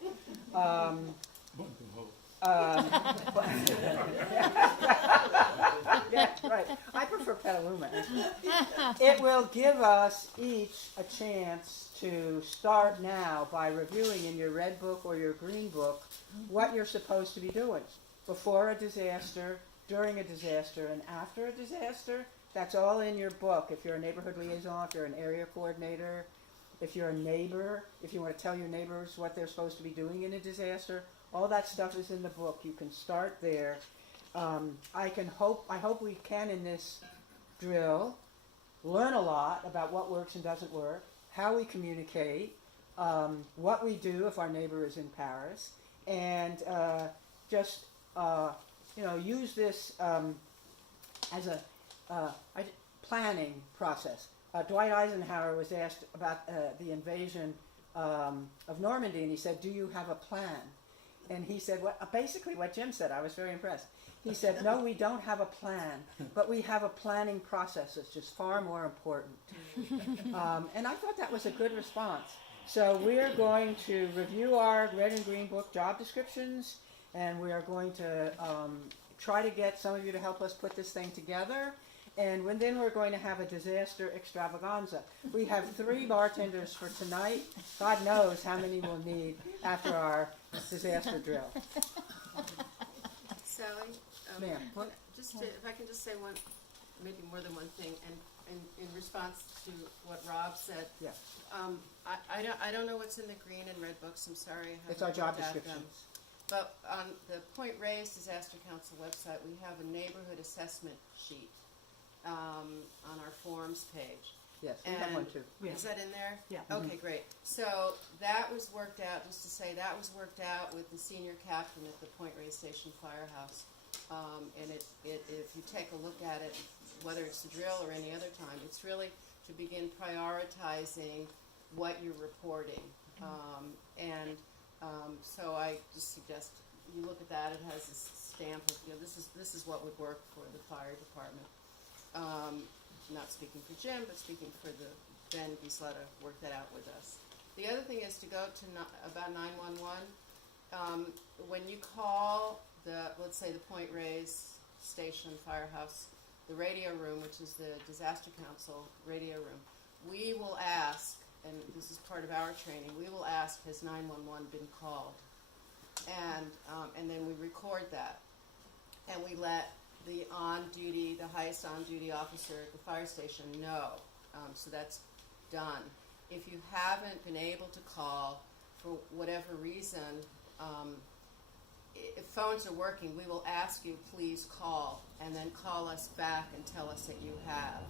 Yeah, right. I prefer Petaluma. It will give us each a chance to start now by reviewing in your red book or your green book what you're supposed to be doing before a disaster, during a disaster, and after a disaster. That's all in your book. If you're a neighborhood liaison, if you're an area coordinator, if you're a neighbor, if you want to tell your neighbors what they're supposed to be doing in a disaster, all that stuff is in the book. You can start there. I hope we can in this drill learn a lot about what works and doesn't work, how we communicate, what we do if our neighbor is in Paris, and just use this as a planning process. Dwight Eisenhower was asked about the invasion of Normandy, and he said, "Do you have a plan?" And he said, basically what Jim said. I was very impressed. He said, "No, we don't have a plan, but we have a planning process that's just far more important." And I thought that was a good response. So we're going to review our red and green book job descriptions, and we are going to try to get some of you to help us put this thing together. And then we're going to have a disaster extravaganza. We have 3 bartenders for tonight. God knows how many we'll need after our disaster drill. Sally, Ma'am, what? if I can just say one, maybe more than one thing, and in response to what Rob said. Yeah. I don't know what's in the green and red books. I'm sorry. I It's our haven't job looked at them. descriptions. But on the Point Reyes Disaster Council website, we have a neighborhood assessment sheet on our forms page. Yes, we have one too. Is that in there? Yeah. Okay, great. So that was worked out, just to say, that was worked out with the senior captain at the Point Reyes Station Firehouse. And if you take a look at it, whether it's the drill or any other time, it's really to begin prioritizing what you're reporting. So I just suggest you look at that. It has this stamp of, this is what would work for the fire department. Not speaking for Jim, but speaking for Ben Bisletta worked that out with us. The other thing is to go to about 911. When you call let's say the Point Reyes Station Firehouse, the radio room, which is the Disaster Council radio room, we will ask, and this is part of our training, we will ask, has 911 been called? And then we record that. And we let the highest on-duty officer at the fire station know. So that's done. If you haven't been able to call for whatever reason, if phones are working, we will ask you, please call, and then call us back and tell us that you have.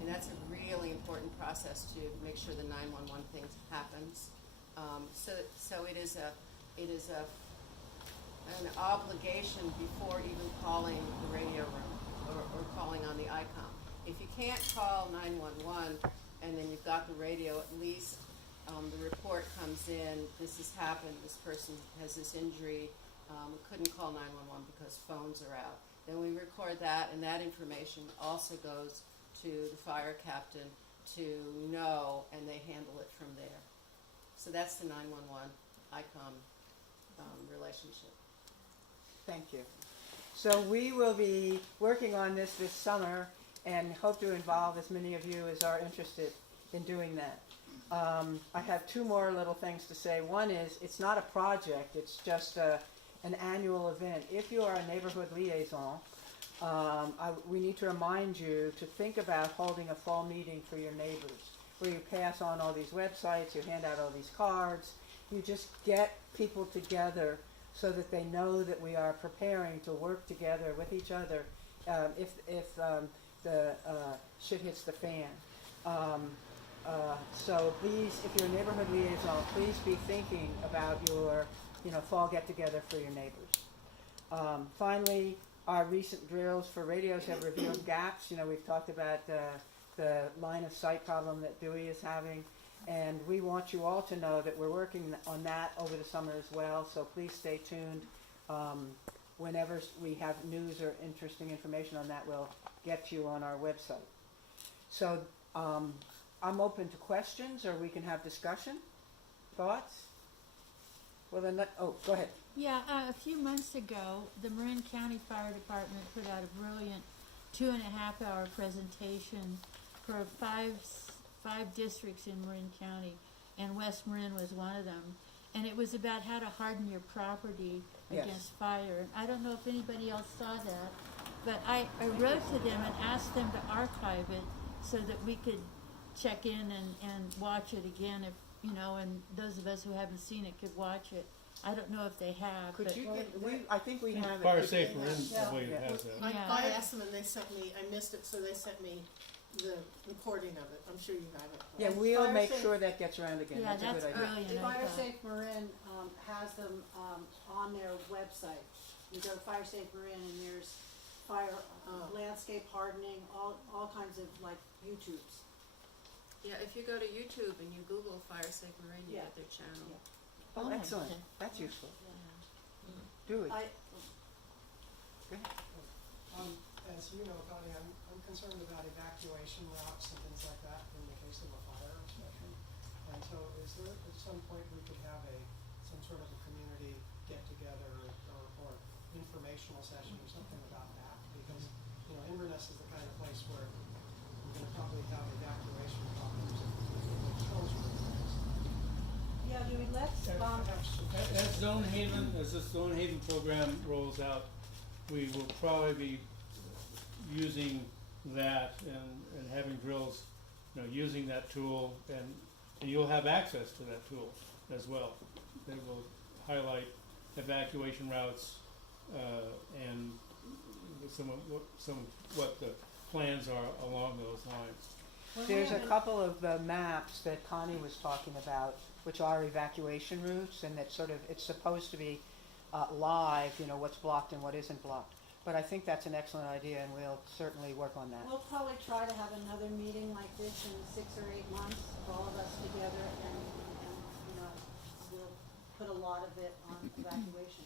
And that's a really important process to make sure the 911 thing happens. So it is an obligation before even calling the radio room or calling on the ICOM. If you can't call 911 and then you've got the radio, at least the report comes in, this has happened, this person has this injury, we couldn't call 911 because phones are out. Then we record that, and that information also goes to the fire captain to know, and they handle it from there. So that's the 911 ICOM relationship. Thank you. So we will be working on this summer and hope to involve as many of you as are interested in doing that. I have 2 more little things to say. One is, it's not a project, it's just an annual event. If you are a neighborhood liaison, we need to remind you to think about holding a fall meeting for your neighbors, where you pass on all these websites, you hand out all these cards, you just get people together so that they know that we are preparing to work together with each other. If the shit hits the fan. So please, if you're a neighborhood liaison, please be thinking about your, fall get-together for your neighbors. Finally, our recent drills for radios have revealed gaps. We've talked about the line of sight problem that Dewey is having, and we want you all to know that we're working on that over the summer as well, so please stay tuned. Whenever we have news or interesting information on that, we'll get to you on our website. So I'm open to questions, or we can have discussion, thoughts. Well then, go ahead. Yeah, a few months ago, the Marin County Fire Department put out a brilliant 2.5-hour presentation for five districts in Marin County, and West Marin was one of them. And it was about how to harden your property Yes. against fire. I don't know if anybody else saw that, but I wrote to them and asked them to archive it so that we could check in and watch it again if, and those of us who haven't seen it could watch it. I don't know if they have. Could but you I think we have it. Fire Safe Marin, Yeah. I believe, Yeah. has that. Yeah. I asked them and they sent me, I missed it, so they sent me the recording of it. I'm sure you have it. Yeah, we'll Fire make Safe- sure that gets around again. Yeah, That's a that's good idea. brilliant. I Fire thought. Safe Marin has them on their website. You go to Fire Safe Marin and there's fire landscape hardening, all kinds of like YouTubes. Yeah, if you go to YouTube and you Google Fire Safe Marin, you Yeah. get their channel. Yeah. Oh, Oh, excellent. okay. That's useful. Do it. As you know, Connie, I'm concerned about evacuation routes and things like that in the case of a fire especially. And so is there at some point we could have some sort of a community get-together or informational session or something about that? Because, Inverness is the kind of place where we're gonna probably have evacuation problems if hotels are closed. Yeah, do we let's, As this Zone Haven program rolls out, we will probably be using that and having drills, using that tool, and you'll have access to that tool as well. They will highlight evacuation routes and what the plans are along those lines. There's a couple of the maps that Connie was talking about, which are evacuation routes, and that it's supposed to be live, what's blocked and what isn't blocked. But I think that's an excellent idea, and we'll certainly work on that. we'll probably try to have another meeting like this in 6 or 8 months of all of us together and we'll put a lot of it on evacuation.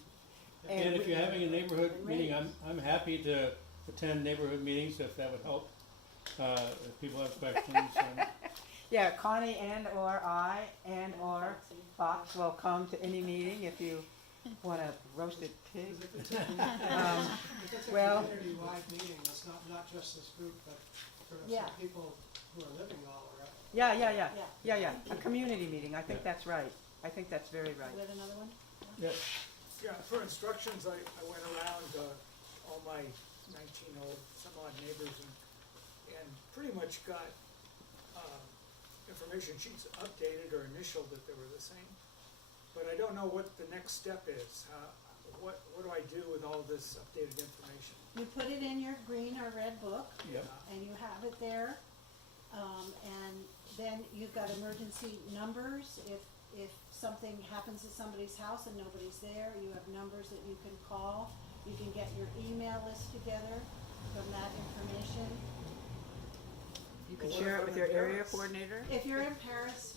And if you're having a neighborhood And meeting, radios. I'm happy to attend neighborhood meetings if that would help. If people have questions. Yeah, Connie and/or I and/or Fox will come to any meeting if you want a roasted pig. If it's a Well- community-wide meeting, it's not just this group, but sort of Yeah. some people who are living all around. Yeah, a community meeting, I think that's right. I think that's very right. We have another one? Yes. Yeah, for instructions, I went around all my 19 some odd neighbors and pretty much got information sheets updated or initialed that they were the same. But I don't know what the next step is. What do I do with all this updated information? You put it in your green or red book. Yep. And you have it there. And then you've got emergency numbers. If something happens at somebody's house and nobody's there, you have numbers that you can call. You can get your email list together from that information. You can share it with your area coordinator. If you're in Paris,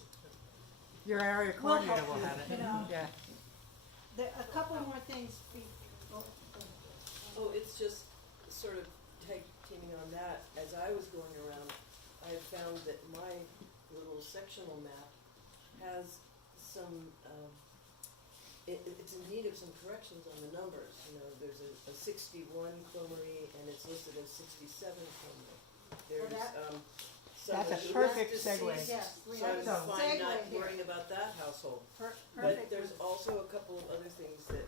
Your area we'll coordinator help will you, have it. you know. Yeah. A couple more things. Oh, it's just sort of teaming on that, as I was going around, I had found that my little sectional map has some, it's in need of some corrections on the numbers. There's a 61 Clomery and it's listed as 67 Clomery. There's, That's a someone who is perfect deceased, segue. Yes, we so I have was a fine segue not here. worrying about that household. But Perfect. there's also a couple of other things that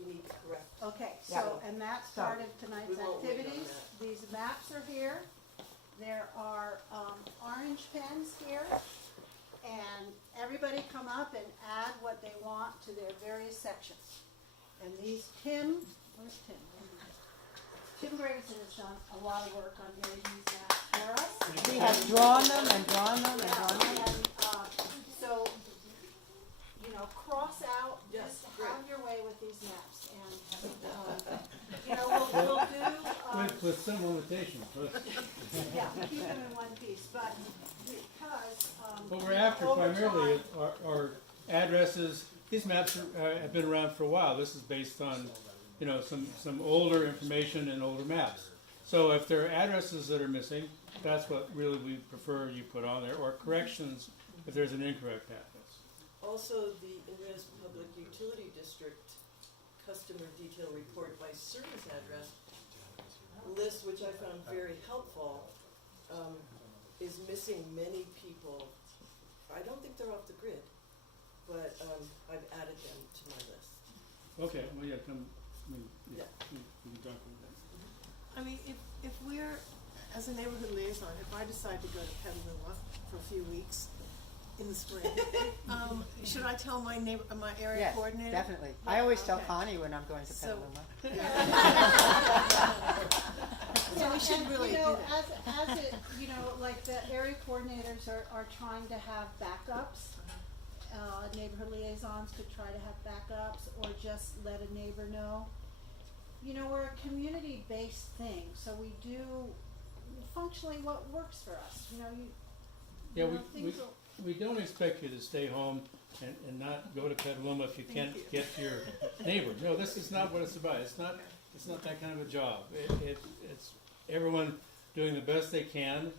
we need to correct. Okay, Yeah. so, and that's So, part of tonight's we won't wait on activities. that. These maps are here. There are, orange pens here. And everybody come up and add what they want to their various sections. And these, Tim, where's Tim? Tim Gregerson has done a lot of work on getting these maps for us. He has drawn them and drawn them and Yeah, drawn them. and, so, you know, cross out, Yes, just great. have your way with these maps, and, you know, we'll do, With some limitations, but yeah, keep them in one piece, but because, what we're after over primarily time- are addresses. These maps have been around for a while. This is based on, you know, some older information and older maps. So if there are addresses that are missing, that's what really we prefer you put on there, or corrections if there's an incorrect address. Also, the Inverness Public Utility District Customer Detail Report by Service Address list, which I found very helpful, is missing many people. I don't think they're off the grid, but I've added them to my list. Okay, well, yeah, come, I mean, yeah, Yeah. we can talk about that. I mean, if we're, as a neighborhood liaison, if I decide to go to Petaluma for a few weeks in the spring, should I tell my my area Yes, coordinator? definitely. I always tell Okay. Connie when I'm going to So- Petaluma. So we should really you do know, that. as it, you know, like the area coordinators are trying to have backups. Neighborhood liaisons could try to have backups, or just let a neighbor know. You know, we're a community-based thing, so we do functionally what works for us, you know, Yeah, you know, things will. we don't expect you to stay home and not go to Petaluma if you can't get to your neighbor. No, this is not what it's about. It's not that kind of a job. It's everyone doing the best they can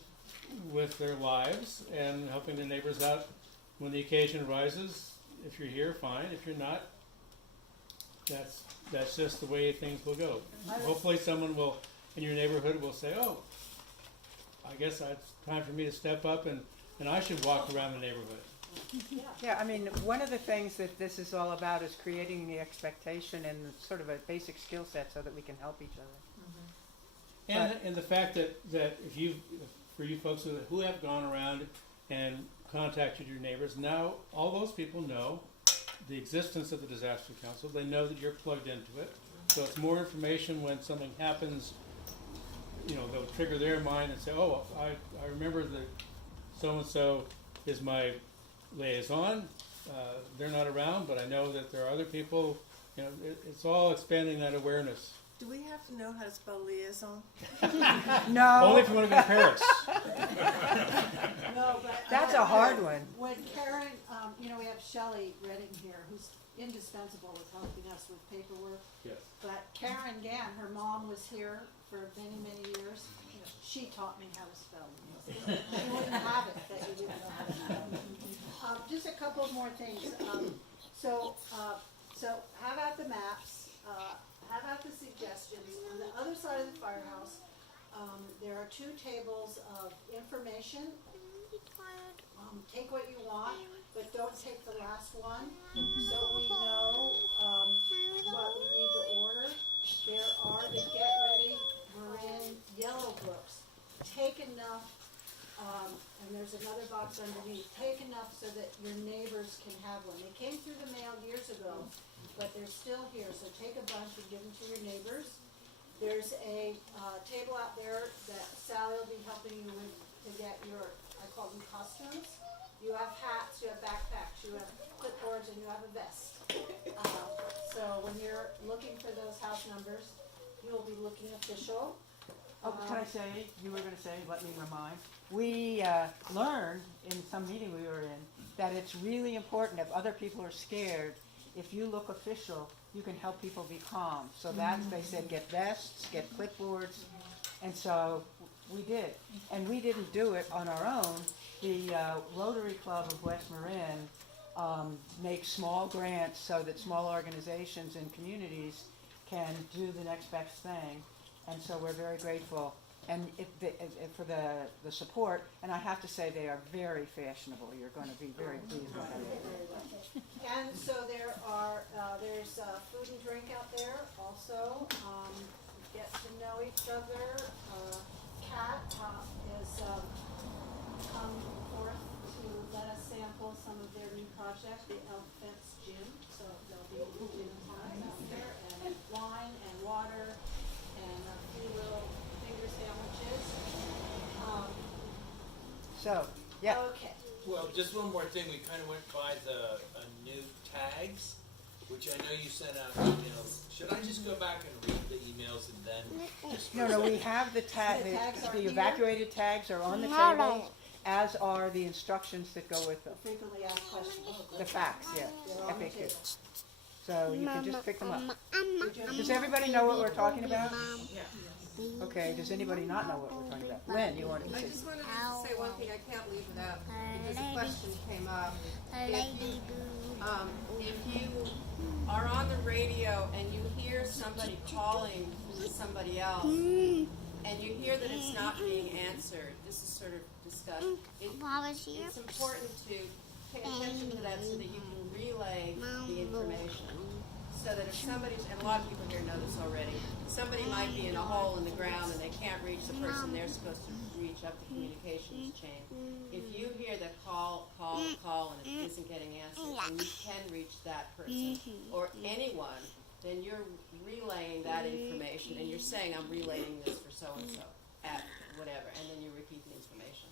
with their lives and helping their neighbors out when the occasion arises. If you're here, fine. If you're not, that's just the way things will go. Hopefully someone in your neighborhood will say, oh, I guess it's time for me to step up and I should walk around the neighborhood. Yeah, I mean, one of the things that this is all about is creating the expectation and sort of a basic skill set so that we can help each other. And the fact that for you folks who have gone around and contacted your neighbors, now all those people know the existence of the disaster council. They know that you're plugged into it, so it's more information when something happens. You know, they'll trigger their mind and say, oh, I remember that so and so is my liaison. They're not around, but I know that there are other people. You know, it's all expanding that awareness. Do we have to know how to spell liaison? No. Only if you want to go to Paris. No, but. That's a hard one. When Karen, you know, we have Shelley Redding here, who's indispensable with helping us with paperwork. Yes. But Karen Gann, her mom was here for many, many years. She taught me how to spell. You wouldn't have it that you didn't know how to spell. Just a couple more things. So have out the maps, have out the suggestions. On the other side of the firehouse, there are 2 tables of information. Take what you want, but don't take the last one, so we know what we need to order. There are the Get Ready Marin yellow books. Take enough, and there's another box underneath. Take enough so that your neighbors can have one. They came through the mail years ago, but they're still here, so take a bunch and give them to your neighbors. There's a table out there that Sally will be helping you with to get your, I call them costumes. You have hats, you have backpacks, you have clipboards, and you have a vest. So when you're looking for those house numbers, you will be looking official. Oh, can I say, you were gonna say, let me remind, we learned in some meeting we were in that it's really important if other people are scared, if you look official, you can help people be calm. So that's, they said, get vests, get clipboards, and so we did. And we didn't do it on our own. The Rotary Club of West Marin makes small grants so that small organizations and communities can do the next best thing. And so we're very grateful and for the support. And I have to say they are very fashionable. You're going to be very pleased with them. And so there's food and drink out there also. Get to know each other. Kat is come forth to let us sample some of their new project, the Elk Fence Gym. So there'll be gym time out there, and wine and water and a few So, yeah, Okay. Well, just one more thing, we kinda went by the, new tags, which I know you sent out emails. Should I just go back and read the emails and then just? no, we have the The tags are the here? evacuated tags are on the table, as are the instructions that go with them. Frequently asked questions. The facts, yeah, They're on the FAQ. table. So you can just pick them up. Did you- Does everybody know what we're talking about? Yeah. Okay, does anybody not know what we're talking about? Lynn, you want to I say? just wanted to say one thing I can't leave without, because a question came up. If you are on the radio and you hear somebody calling somebody else, and you hear that it's not being answered, this is sort of discussed. It's important to pay attention to that so that you can relay the information. So that if somebody's, and a lot of people here know this already, somebody might be in a hole in the ground and they can't reach the person they're supposed to reach up the communications chain. If you hear the call, and it isn't getting answered, and you can reach that person or anyone, then you're relaying that information and you're saying, I'm relaying this for so-and-so at whatever, and then you repeat the information.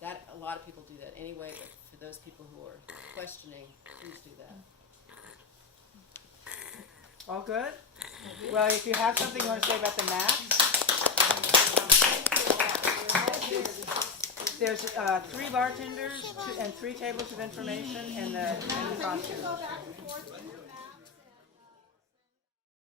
That, a lot of people do that anyway, but for those people who are questioning, please do that. All good? Well, if you have something you want to say about the map, there's 3 bartenders and 3 tables of information and the costumes. Go back and forth with your map.